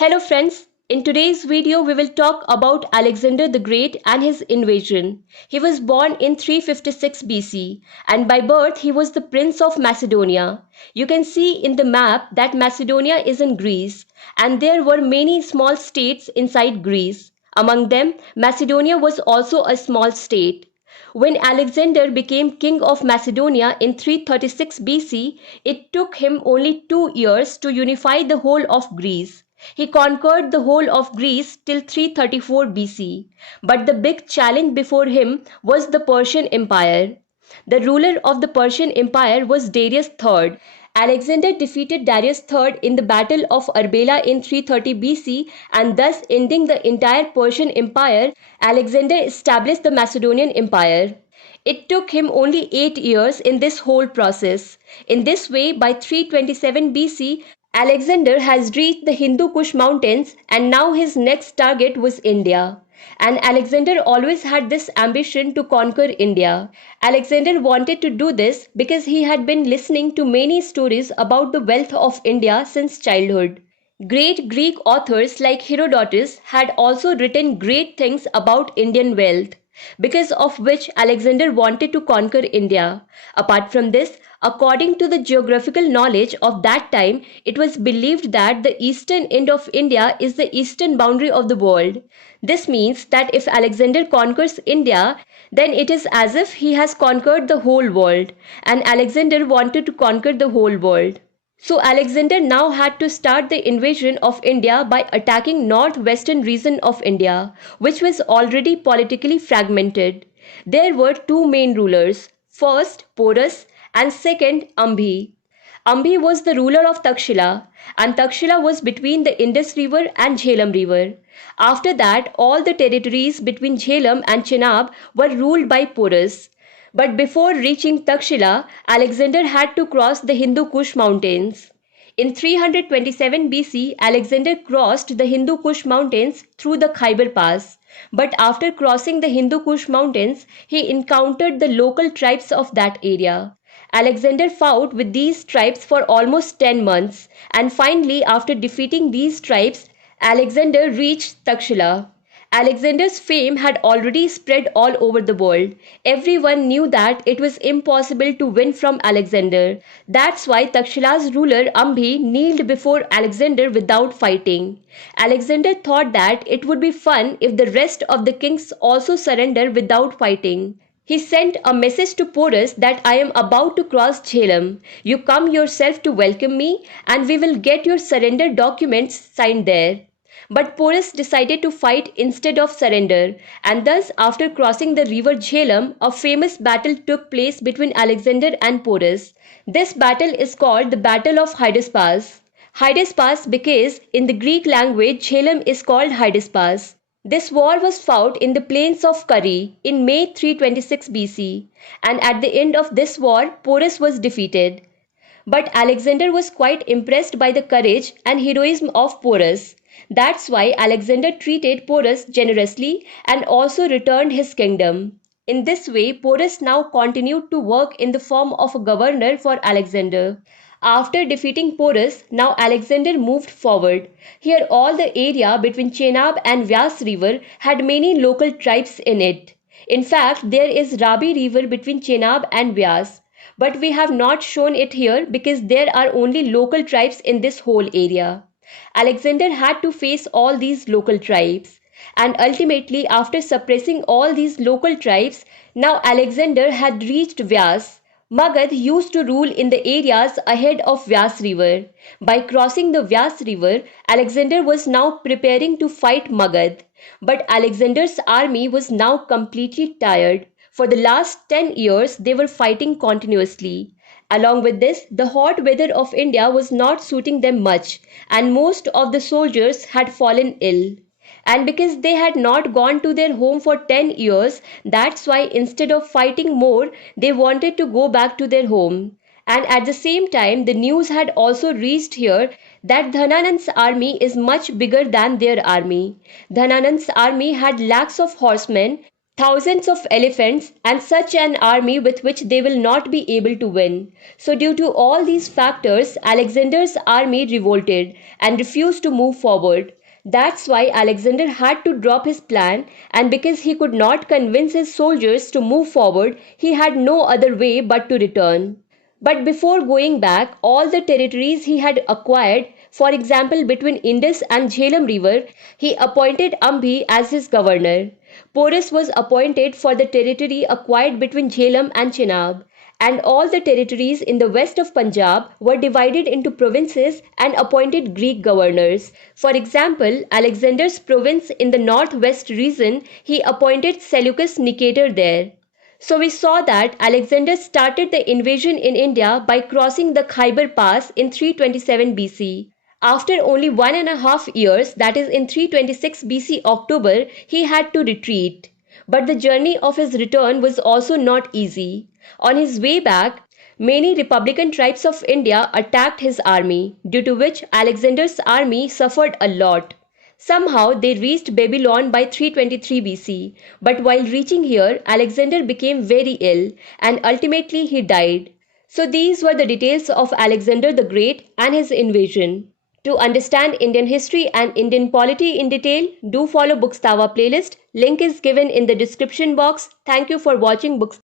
Hello friends, in today's video we will talk about Alexander the Great and his invasion. He was born in 356 BC and by birth he was the Prince of Macedonia. You can see in the map that Macedonia is in Greece and there were many small states inside Greece. Among them, Macedonia was also a small state. When Alexander became king of Macedonia in 336 BC, it took him only 2 years to unify the whole of Greece. He conquered the whole of Greece till 334 BC. But the big challenge before him was the Persian Empire. The ruler of the Persian Empire was Darius III. Alexander defeated Darius III in the Battle of Arbela in 330 BC and thus ending the entire Persian Empire. Alexander established the Macedonian Empire. It took him only 8 years in this whole process. In this way, by 327 BC, Alexander has reached the Hindu Kush mountains and now his next target was India. And Alexander always had this ambition to conquer India. Alexander wanted to do this because he had been listening to many stories about the wealth of India since childhood. Great Greek authors like Herodotus had also written great things about Indian wealth, because of which Alexander wanted to conquer India. Apart from this, according to the geographical knowledge of that time, it was believed that the eastern end of India is the eastern boundary of the world. This means that if Alexander conquers India, then it is as if he has conquered the whole world, and Alexander wanted to conquer the whole world. So Alexander now had to start the invasion of India by attacking northwestern region of India, which was already politically fragmented. There were two main rulers, first Porus and second Ambhi. Ambhi was the ruler of Takshila and Takshila was between the Indus River and Jhelum River. After that, all the territories between Jhelum and Chenab were ruled by Porus. But before reaching Takshila, Alexander had to cross the Hindu Kush mountains. In 327 BC, Alexander crossed the Hindu Kush mountains through the Khyber Pass. But after crossing the Hindu Kush mountains, he encountered the local tribes of that area. Alexander fought with these tribes for almost 10 months, and finally, after defeating these tribes, Alexander reached Takshila. Alexander's fame had already spread all over the world. Everyone knew that it was impossible to win from Alexander. That's why Takshila's ruler Ambhi kneeled before Alexander without fighting. Alexander thought that it would be fun if the rest of the kings also surrender without fighting. He sent a message to Porus that I am about to cross Jhelum. You come yourself to welcome me and we will get your surrender documents signed there. But Porus decided to fight instead of surrender, and thus after crossing the river Jhelum, a famous battle took place between Alexander and Porus. This battle is called the Battle of Hydaspes. Hydaspes because in the Greek language Jhelum is called Hydaspes. This war was fought in the plains of Kari in May 326 BC, and at the end of this war Porus was defeated. But Alexander was quite impressed by the courage and heroism of Porus. That's why Alexander treated Porus generously and also returned his kingdom. In this way, Porus now continued to work in the form of a governor for Alexander. After defeating Porus, now Alexander moved forward. Here all the area between Chenab and Vyas river had many local tribes in it. In fact, there is Rabi river between Chenab and Vyas. But we have not shown it here because there are only local tribes in this whole area. Alexander had to face all these local tribes. And ultimately, after suppressing all these local tribes, now Alexander had reached Vyas. Magad used to rule in the areas ahead of Vyas river. By crossing the Vyas river, Alexander was now preparing to fight Magad. But Alexander's army was now completely tired. For the last 10 years, they were fighting continuously. Along with this, the hot weather of India was not suiting them much, and most of the soldiers had fallen ill. And because they had not gone to their home for 10 years, that's why instead of fighting more, they wanted to go back to their home. And at the same time, the news had also reached here that Dhananand's army is much bigger than their army. Dhananand's army had lakhs of horsemen, thousands of elephants, and such an army with which they will not be able to win. So, due to all these factors, Alexander's army revolted and refused to move forward. That's why Alexander had to drop his plan, and because he could not convince his soldiers to move forward, he had no other way but to return. But before going back, all the territories he had acquired, for example between Indus and Jhelum river, he appointed Ambhi as his governor. Porus was appointed for the territory acquired between Jhelum and Chenab, and all the territories in the west of Punjab were divided into provinces and appointed Greek governors. For example, Alexander's province in the northwest region, he appointed Seleucus Nicator there. So we saw that Alexander started the invasion in India by crossing the Khyber Pass in 327 BC. After only 1.5 years, that is in 326 BC October, he had to retreat. But the journey of his return was also not easy. On his way back, many republican tribes of India attacked his army, due to which Alexander's army suffered a lot. Somehow they reached Babylon by 323 BC, but while reaching here, Alexander became very ill and ultimately he died. So these were the details of Alexander the Great and his invasion. To understand Indian history and Indian polity in detail, do follow Bookstava playlist. Link is given in the description box. Thank you for watching Books